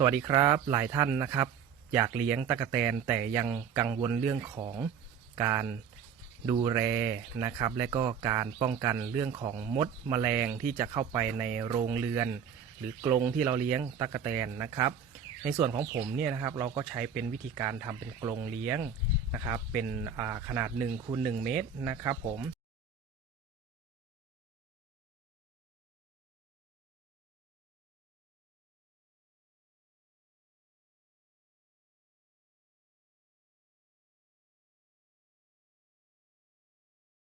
สวัสดีครับ หลายท่านนะครับ อยากเลี้ยงตะกะแตนแต่ยังกังวลเรื่องของการดูแลนะครับ และก็การป้องกันเรื่องของมดแมลงที่จะเข้าไปในโรงเรือน หรือกรงที่เราเลี้ยงตะกะแตนนะครับ ในส่วนของผมเนี่ยนะครับเราก็ใช้เป็นวิธีการทำเป็นกรงเลี้ยงนะครับ เป็นาขนาด1คูณ1เมตรนะครับ ผม